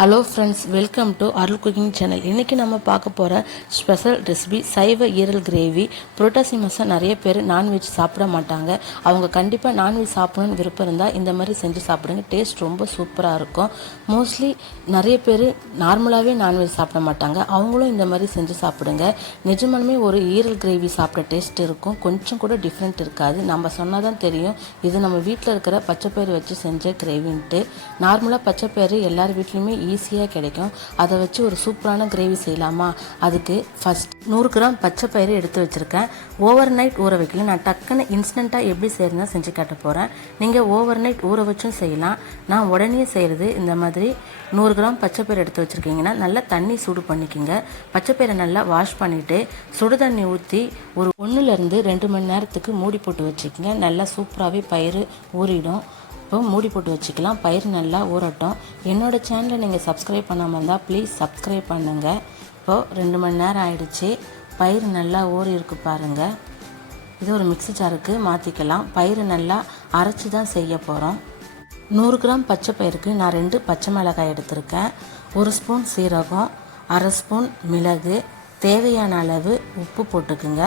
Hello friends, welcome to Arul cooking channel. இன்றைக்கி நம்ம பார்க்க போகிற ஸ்பெஷல் ரெசிபி சைவ ஈரல் கிரேவி. புரட்டாசி மாதம் நிறைய பேர் நான்வெஜ் சாப்பிட மாட்டாங்க. அவங்க கண்டிப்பாக நான்வெஜ் சாப்பிடணும்னு விருப்பம் இருந்தால் இந்த மாதிரி செஞ்சு சாப்பிடுங்க. டேஸ்ட் ரொம்ப சூப்பராக இருக்கும். மோஸ்ட்லி நிறைய பேர் நார்மலாகவே நான்வெஜ் சாப்பிட மாட்டாங்க. அவங்களும் இந்த மாதிரி செஞ்சு சாப்பிடுங்க. நிஜமாலுமே ஒரு ஈரல் கிரேவி சாப்பிட டேஸ்ட் இருக்கும். கொஞ்சம் கூட டிஃப்ரெண்ட் இருக்காது. நம்ம சொன்னால் தான் தெரியும் இது நம்ம வீட்டில் இருக்கிற பச்சைப்பயிறு வச்சு செஞ்ச கிரேவின்ட்டு. நார்மலாக பச்சைப்பயிறு எல்லார் வீட்லேயுமே ஈஸியாக கிடைக்கும். அதை வச்சு ஒரு சூப்பரான கிரேவி செய்யலாமா? அதுக்கு ஃபஸ்ட் 100 கிராம் பச்சை பயிறு எடுத்து வச்சுருக்கேன். ஓவர் நைட் ஊற வைக்கல. நான் டக்குன்னு இன்ஸ்டண்ட்டாக எப்படி செய்யறதுனா செஞ்சு காட்ட போகிறேன். நீங்கள் ஓவர் நைட் ஊற வச்சும் செய்யலாம். நான் உடனே செய்கிறது இந்த மாதிரி 100 கிராம் பச்சை பயிறு எடுத்து வச்சுருக்கீங்கன்னா நல்லா தண்ணி சூடு பண்ணிக்கோங்க. பச்சை பயிரை நல்லா வாஷ் பண்ணிவிட்டு சுடு தண்ணி ஊற்றி ஒரு 1 to 2 மணி நேரத்துக்கு மூடி போட்டு வச்சுக்கோங்க. நல்லா சூப்பராகவே பயிறு ஊறிடும். இப்போ மூடி போட்டு வச்சுக்கலாம். பயிர் நல்லா ஊறட்டும். என்னோடய சேனலை நீங்கள் சப்ஸ்கிரைப் பண்ணாமல் இருந்தால் ப்ளீஸ் சப்ஸ்கிரைப் பண்ணுங்கள். இப்போது 2 மணி நேரம் ஆயிடுச்சு. பயிர் நல்லா ஊறி இருக்கு பாருங்கள். இது ஒரு மிக்ஸி ஜாருக்கு மாற்றிக்கலாம். பயிர் நல்லா அரைச்சி தான் செய்ய போகிறோம். 100 கிராம் பச்சை பயிருக்கு நான் 2 பச்சை மிளகாய் எடுத்திருக்கேன். 1 ஸ்பூன் சீரகம், 1/2 ஸ்பூன் மிளகு, தேவையான அளவு உப்பு போட்டுக்குங்க.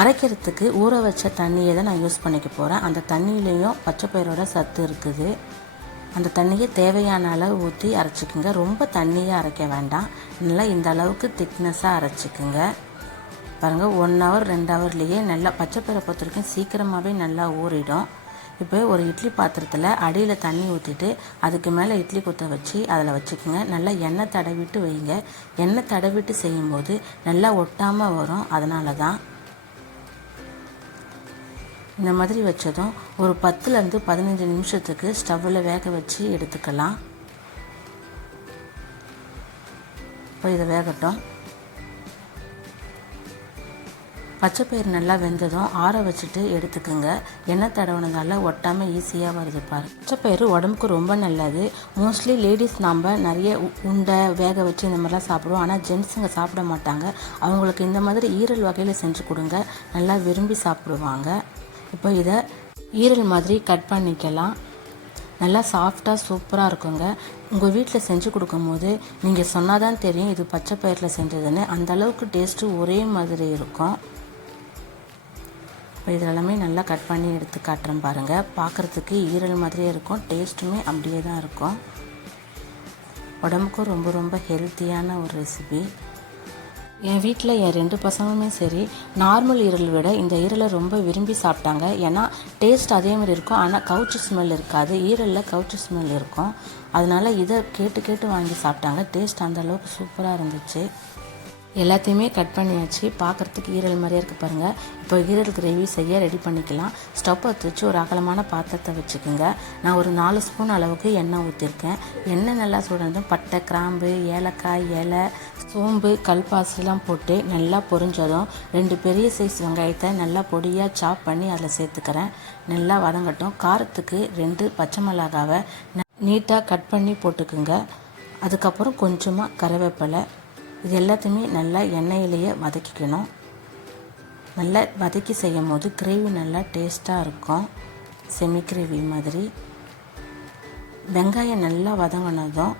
அரைக்கிறதுக்கு ஊற வச்ச தண்ணியை தான் நான் யூஸ் பண்ணிக்க போகிறேன். அந்த தண்ணியிலையும் பச்சை பயிரோட சத்து இருக்குது. அந்த தண்ணியை தேவையான அளவு ஊற்றி அரைச்சிக்குங்க. ரொம்ப தண்ணியாக அரைக்க வேண்டாம். நல்லா இந்த அளவுக்கு திக்னஸாக அரைச்சிக்குங்க. பாருங்கள், 1 hour 2 hourலேயே நல்லா பச்சை பயிரை பொறுத்த வரைக்கும் சீக்கிரமாகவே நல்லா ஊறிடும். இப்போ ஒரு இட்லி பாத்திரத்தில் அடியில் தண்ணி ஊற்றிட்டு அதுக்கு மேலே இட்லி குத்த வச்சு அதில் வச்சுக்கோங்க. நல்லா எண்ணெய் தடவிட்டு வைங்க. எண்ணெய் தடவிட்டு செய்யும்போது நல்லா ஒட்டாமல் வரும். அதனால தான் இந்த மாதிரி வச்சதும் ஒரு 10 to 15 நிமிஷத்துக்கு ஸ்டவ்வில் வேக வச்சு எடுத்துக்கலாம். இப்போ இதை வேகட்டும். பச்சைப்பயிறு நல்லா வெந்ததும் ஆற வச்சுட்டு எடுத்துக்குங்க. எண்ணெய் தடவுனதால ஒட்டாமல் ஈஸியாக வருது பாரு. பச்சைப்பயிறு உடம்புக்கு ரொம்ப நல்லது. மோஸ்ட்லி லேடிஸ் நம்ம நிறைய உண்டை வேக வச்சு இந்த மாதிரிலாம் சாப்பிடுவோம். ஆனால் ஜென்ஸுங்க சாப்பிட மாட்டாங்க. அவங்களுக்கு இந்த மாதிரி ஈரல் வகையில் செஞ்சு கொடுங்க. நல்லா விரும்பி சாப்பிடுவாங்க. இப்போ இதை ஈரல் மாதிரி கட் பண்ணிக்கலாம். நல்லா சாஃப்டாக சூப்பராக இருக்குங்க. உங்கள் வீட்டில் செஞ்சு கொடுக்கும்போது நீங்கள் சொன்னால் தான் தெரியும் இது பச்சை பயிரில் செஞ்சதுன்னு. அந்தளவுக்கு டேஸ்ட்டு ஒரே மாதிரி இருக்கும். இப்போ இதெல்லாமே நல்லா கட் பண்ணி எடுத்து காட்டுறேன் பாருங்கள். பார்க்குறதுக்கு ஈரல் மாதிரியே இருக்கும். டேஸ்ட்டுமே அப்படியே தான் இருக்கும். உடம்புக்கும் ரொம்ப ரொம்ப ஹெல்த்தியான ஒரு ரெசிபி. என் வீட்டில் என் 2 பசங்களுமே சரி நார்மல் ஈரல் விட இந்த ஈரலை ரொம்ப விரும்பி சாப்பிட்டாங்க. ஏன்னா டேஸ்ட் அதே மாதிரி இருக்கும். ஆனால் கவுச்சி ஸ்மெல் இருக்காது. ஈரலில் கவுச்சி ஸ்மெல் இருக்கும். அதனால் இதை கேட்டு கேட்டு வாங்கி சாப்பிட்டாங்க. டேஸ்ட் அந்தளவுக்கு சூப்பராக இருந்துச்சு. எல்லாத்தையுமே கட் பண்ணியாச்சு. பார்க்குறதுக்கு ஈரல் மாதிரியே இருக்குது பாருங்கள். இப்போ ஈரல் கிரேவி செய்ய ரெடி பண்ணிக்கலாம். ஸ்டவ் பற்ற வச்சு ஒரு அகலமான பாத்திரத்தை வச்சுக்கோங்க. நான் ஒரு 4 ஸ்பூன் அளவுக்கு எண்ணெய் ஊற்றிருக்கேன். எண்ணெய் நல்லா சுடணும். பட்டை, கிராம்பு, ஏலக்காய், இலை, சோம்பு, கல்பாசிலாம் போட்டு நல்லா பொரிஞ்சதும் 2 பெரிய சைஸ் வெங்காயத்தை நல்லா பொடியாக சாப் பண்ணி அதில் சேர்த்துக்கிறேன். நல்லா வதங்கட்டும். காரத்துக்கு 2 பச்சை மிளகாவை நீட்டாக கட் பண்ணி போட்டுக்குங்க. அதுக்கப்புறம் கொஞ்சமாக கருவேப்பிலை. இது எல்லாத்தையுமே நல்லா எண்ணெயிலேயே வதக்கிக்கணும். நல்லா வதக்கி செய்யும் போது கிரேவி நல்லா டேஸ்ட்டாக இருக்கும். செமி கிரேவி மாதிரி. வெங்காயம் நல்லா வதங்கினதும்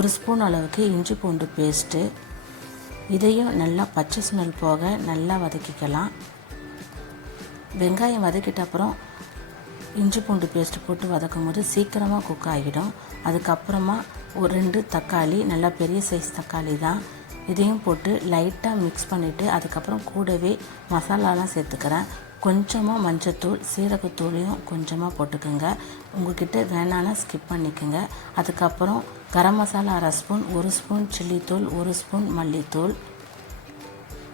1 ஸ்பூன் அளவுக்கு இஞ்சி பூண்டு பேஸ்ட்டு. இதையும் நல்லா பச்சை ஸ்மெல் போக நல்லா வதக்கிக்கலாம். வெங்காயம் வதக்கிட்ட அப்புறம் இஞ்சி பூண்டு பேஸ்ட்டு போட்டு வதக்கும் போது சீக்கிரமாக குக் ஆகிடும். அதுக்கப்புறமா ஒரு 2 தக்காளி, நல்லா பெரிய சைஸ் தக்காளி தான். இதையும் போட்டு லைட்டாக மிக்ஸ் பண்ணிவிட்டு அதுக்கப்புறம் கூடவே மசாலாலாம் சேர்த்துக்கிறேன். கொஞ்சமாக மஞ்சத்தூள், சீரகத்தூளையும் கொஞ்சமாக போட்டுக்கோங்க. உங்கள்கிட்ட வேணான்னா ஸ்கிப் பண்ணிக்கோங்க. அதுக்கப்புறம் garam masala 1/2 spoon, 1 spoon சில்லித்தூள், 1 spoon மல்லித்தூள்,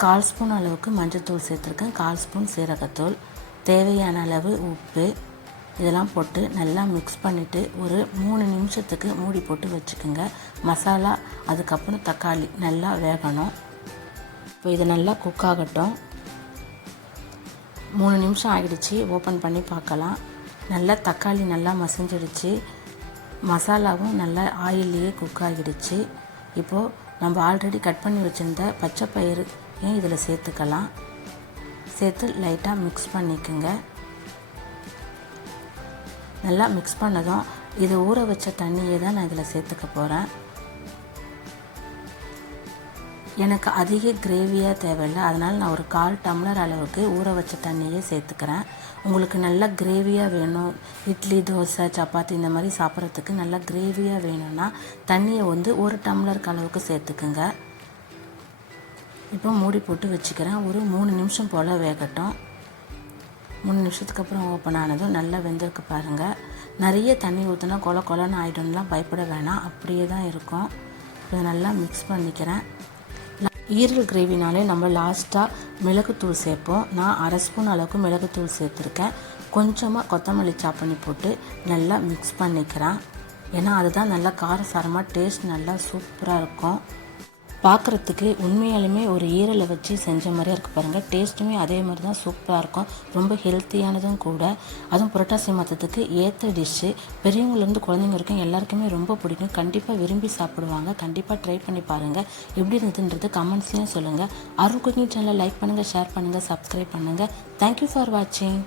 1/4 ஸ்பூன் அளவுக்கு மஞ்சத்தூள் சேர்த்துருக்கேன், 1/4 ஸ்பூன் சீரகத்தூள், தேவையான அளவு உப்பு. இதெல்லாம் போட்டு நல்லா மிக்ஸ் பண்ணிவிட்டு ஒரு 3 நிமிஷத்துக்கு மூடி போட்டு வச்சுக்கோங்க. மசாலா அதுக்கப்புறம் தக்காளி நல்லா வேகணும். இப்போ இது நல்லா குக் ஆகட்டும். 3 நிமிஷம் ஆகிடுச்சு. ஓப்பன் பண்ணி பார்க்கலாம். நல்லா தக்காளி நல்லா மசிஞ்சிடுச்சு. மசாலாவும் நல்லா ஆயிலையே குக் ஆகிடுச்சு. இப்போது நம்ம ஆல்ரெடி கட் பண்ணி வச்சுருந்த பச்சை பயிரையும் இதில் சேர்த்துக்கலாம். சேர்த்து லைட்டாக மிக்ஸ் பண்ணிக்கோங்க. நல்லா மிக்ஸ் பண்ணதும் இது ஊற வச்ச தண்ணியை தான் நான் இதில் சேர்த்துக்க போகிறேன். எனக்கு அதிக கிரேவியாக தேவையில்லை, அதனால் நான் ஒரு 1/4 டம்ளர் அளவுக்கு ஊற வச்ச தண்ணியே சேர்த்துக்கிறேன். உங்களுக்கு நல்லா கிரேவியாக வேணும், இட்லி தோசை சப்பாத்தி இந்த மாதிரி சாப்பிட்றதுக்கு நல்லா கிரேவியாக வேணும்னா தண்ணியை வந்து 1 டம்ளருக்கு அளவுக்கு சேர்த்துக்குங்க. இப்போ மூடி போட்டு வச்சுக்கிறேன். ஒரு 3 நிமிஷம் போல் வேகட்டும். 3 நிமிஷத்துக்கு அப்புறம் ஓப்பன் ஆனதும் நல்லா வெந்திருக்கு பாருங்கள். நிறைய தண்ணி ஊற்றினா கொல கொலன்னு ஆகிடும்லாம் பயப்பட வேணாம், அப்படியே தான் இருக்கும். இதை நல்லா மிக்ஸ் பண்ணிக்கிறேன். ஈரல் கிரேவினாலே நம்ம லாஸ்ட்டாக மிளகுத்தூள் சேர்ப்போம். நான் 1/2 ஸ்பூன் அளவுக்கு மிளகுத்தூள் சேர்த்துருக்கேன். கொஞ்சமாக கொத்தமல்லி சாப் பண்ணி போட்டு நல்லா மிக்ஸ் பண்ணிக்கிறேன். ஏன்னா அதுதான் நல்லா காரசாரமாக டேஸ்ட் நல்லா சூப்பராக இருக்கும். பார்க்குறதுக்கு உண்மையாலுமே ஒரு ஈரலை வச்சு செஞ்ச மாதிரியே இருக்குது பாருங்கள். டேஸ்ட்டுமே அதே மாதிரி தான் சூப்பராக இருக்கும். ரொம்ப ஹெல்த்தியானதும் கூட. அதுவும் புரட்டாசி மாதத்துக்கு ஏற்ற டிஷ்ஷு. பெரியவங்கலேருந்து குழந்தைங்க வரைக்கும் எல்லாருக்குமே ரொம்ப பிடிக்கும். கண்டிப்பாக விரும்பி சாப்பிடுவாங்க. கண்டிப்பாக ட்ரை பண்ணி பாருங்கள். எப்படி இருந்ததுன்றது கமெண்ட்ஸ்லேயும் சொல்லுங்கள். அருள் குக்கிங் சேனலை லைக் பண்ணுங்கள், ஷேர் பண்ணுங்கள், சப்ஸ்கிரைப் பண்ணுங்கள். தேங்க்யூ ஃபார் வாட்சிங்.